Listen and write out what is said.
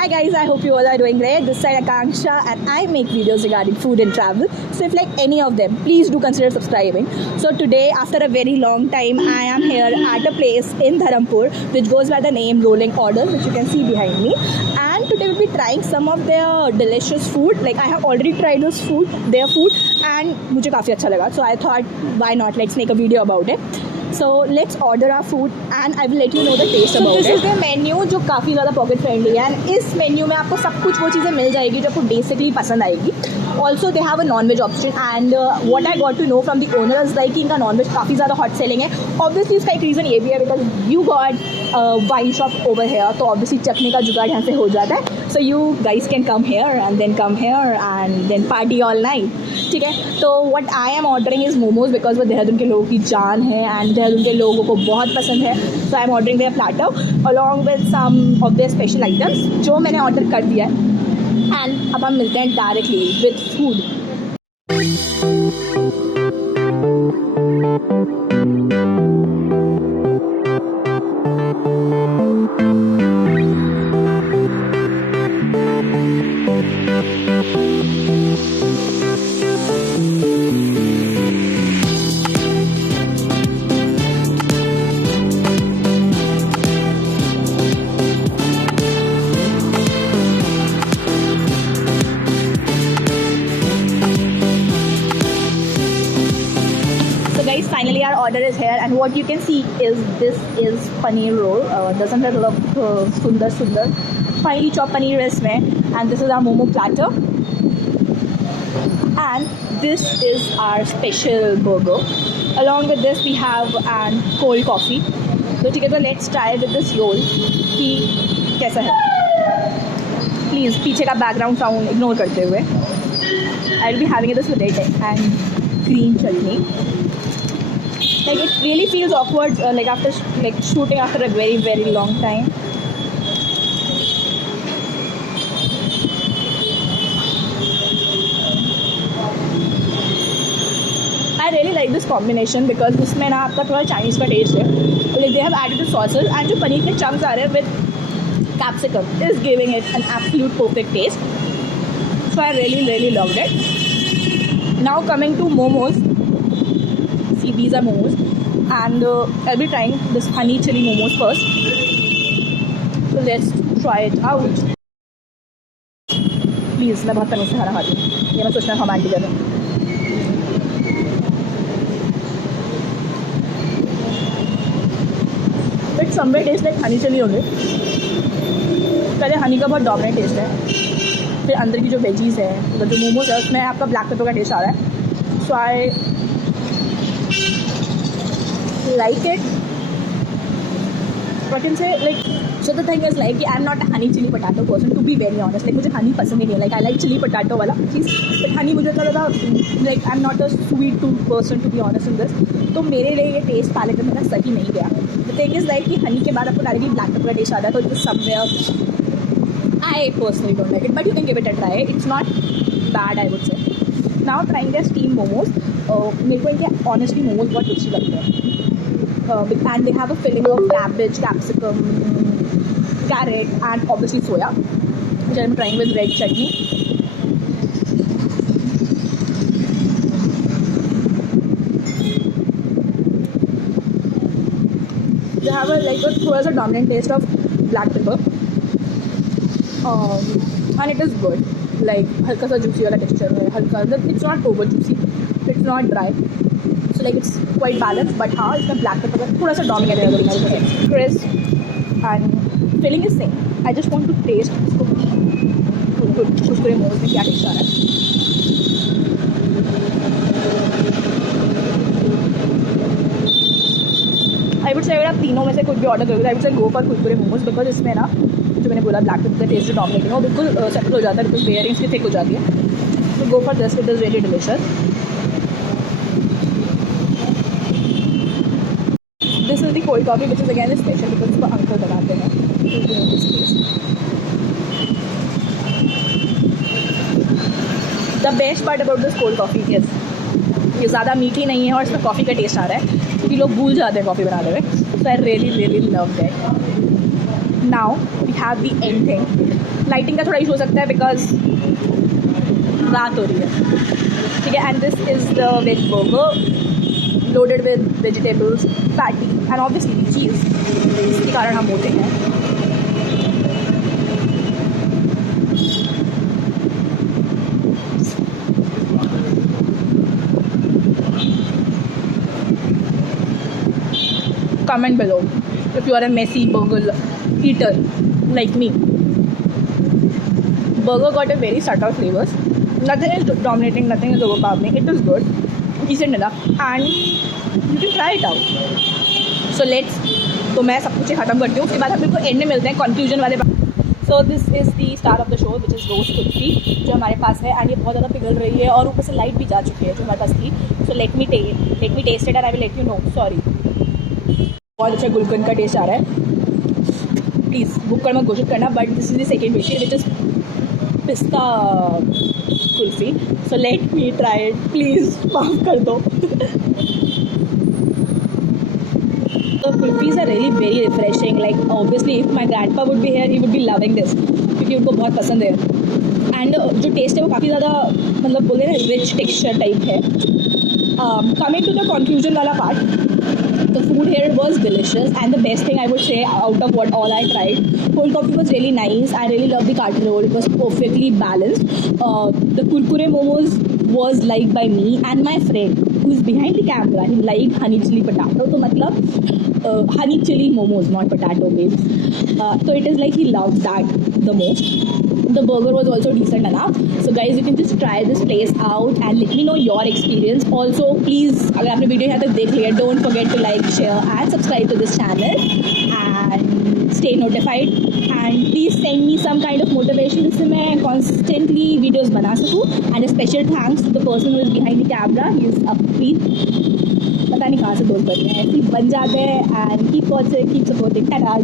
Hi guys, I hope you all are doing great. This side Akanksha and I make videos regarding food and travel. So if like any of them, please do consider subscribing. So today, after a very long time, I am here at a place in Dharampur which goes by the name Rolling Order, which you can see behind me. And today we'll be trying some of their delicious food. Like I have already tried their food and मुझे काफ़ी अच्छा लगा. So I thought, why not? Let's make a video about it. So let's order our food and I will let you know the taste about it. So this is the menu जो काफ़ी ज़्यादा pocket friendly है and इस menu में आपको सब कुछ वो चीज़ें मिल जाएगी जो आपको बेसिकली पसंद आएगी. Also they have a non-veg option and what I got to know from the owner is like कि इनका non-veg काफ़ी ज़्यादा hot selling है. Obviously इसका एक reason ये भी है because you got wine shop over here, तो obviously चखने का जुगाड़ यहाँ से हो जाता है. So you guys can come here and then party all night. ठीक है, तो what I am ordering is momos because वो देहरादून के लोगों की जान है and देहरादून के लोगों को बहुत पसंद है. So I am ordering their platter along with some of their special items जो मैंने ऑर्डर कर दिया है. And अब हम मिलते हैं directly with food. Guys, finally our order is here and what you can see is this is paneer roll. Doesn't it look sundar? Finely chopped paneer is इसमें and this is our momo platter and this is our special burger. Along with this we have an cold coffee. So together let's try with this roll कि कैसा है. Please पीछे का background sound ignore करते हुए. I'll be having this with it and green chutney. Like it really feels awkward like after shooting after a very long time. I really like this combination because इसमें ना आपका थोड़ा Chinese का test है. Like they have added the sauces and जो पनीर के chunks आ रहे हैं with capsicum is giving it an absolute perfect taste. So I really loved it. Now coming to momos. See, these are momos and I'll be trying this honey chili momos first. So let's try it out. Please, मैं बहुत तमीज़ से खाना खाती हूँ. ये मैं सोचना हम आंटी कर रहे हैं. But somewhere tastes like honey chili only. पहले हनी का बहुत डोमिनेट टेस्ट है. फिर अंदर की जो वेजीज है मतलब जो मोमोज है उसमें आपका ब्लैक पेपर का टेस्ट आ रहा है. सो आई like it, but I can say like so the thing is like I'm not a honey chili potato person to be very honest. Like मुझे honey पसंद ही नहीं है. Like I like chili potato वाला चीज़ but honey मुझे इतना ज़्यादा like I'm not a sweet tooth person to be honest in this. तो मेरे लिए ये टेस्ट पैलेट में मेरा सही नहीं गया. The thing is like कि honey के बाद आपको डायरेक्टली ब्लैक पेपर का टेस्ट आता है तो it's somewhere I personally don't like it, but you can give it a try. It's not bad I would say. Now trying their steamed momos. मेरे को इनके honestly momos बहुत tasty लगते हैं. And they have a filling of cabbage, capsicum, carrot and obviously soya, which I'm trying with red chutney. They have a थोड़ा सा dominant taste of black pepper and it is good. Like हल्का सा juicy वाला texture है. हल्का it's not over juicy, it's not dry. So like it's quite balanced, but हाँ इसमें black pepper का थोड़ा सा dominant है अगर मेरे को. Crisp and filling is same. I just want to taste कुछ मोमोज में क्या टेस्ट आ रहा है. I would say अगर आप तीनों में से कुछ भी ऑर्डर करोगे I would say go for Kurkure momos because इसमें ना जो मैंने बोला ब्लैक पेपर का टेस्ट जो डोमिनेट है वो बिल्कुल सेटल हो जाता है. बिल्कुल लेयरिंग्स भी थिक हो जाती है. तो go for this, it is very delicious. This is the cold coffee which is again special because इसको अंकल बनाते हैं. The best part about this cold coffee is ये ज़्यादा मीठी नहीं है और इसमें कॉफ़ी का टेस्ट आ रहा है क्योंकि लोग भूल जाते हैं कॉफ़ी बनाते हुए. So I really loved it. Now we have the end thing lighting का थोड़ा इशू हो सकता है बिकॉज रात हो रही है, ठीक है. And this is the veg burger loaded with vegetables, patty and obviously cheese. इसके कारण हम मोटे हैं. Comment below if you are a messy burger eater like me. Burger got a very subtle flavors. Nothing is dominating, nothing is overpowering. It is good, decent enough, and you can try it out. So let's. तो मैं सब कुछ ख़त्म करती हूँ, उसके बाद हम बिल्कुल एंड में मिलते हैं कंक्लूजन वाले. So this is the star of the show which is roast kulfi जो हमारे पास है. एंड ये बहुत ज़्यादा पिघल रही है और ऊपर से लाइट भी जा चुकी है जो हमारे पास थी. So let me test it and I will let you know. Sorry, बहुत अच्छा गुलकंद का टेस्ट आ रहा है. प्लीज़ बुक कर मत घोषित करना. But this is the second dish which is pista kulfi. So let me try it, please माफ़ कर दो. The kulfis are really very refreshing. Like obviously, if my grandpa would be here, he would be loving this क्योंकि उनको बहुत पसंद है. And जो test है वो काफ़ी ज़्यादा मतलब बोले ना रिच टेक्सचर टाइप है. कमिंग टू द कंक्लूजन वाला part, the food here was delicious and the best thing I would say out of what all I tried, cold coffee was really nice. I really loved the kati roll. It was perfectly balanced. The kurkure momos was liked by me and my friend who is behind the camera. He liked honey chili potato. तो मतलब honey chili momos, not potato based. So it is like he loved that the most. The burger was also decent enough. So guys, you can just try this place out and let me know your experience. Also, please, अगर आपने video यहाँ तक देख लिया, don't forget to like, share and subscribe to this channel and stay notified. And please send me some kind of motivation जिससे मैं constantly videos बना सकूँ. And a special thanks to the person who is behind the camera. He is Kulfiis. पता नहीं कहाँ से दोस्त बनते हैं, ऐसे बन जाते हैं. And keep watching, keep supporting. Ta-da!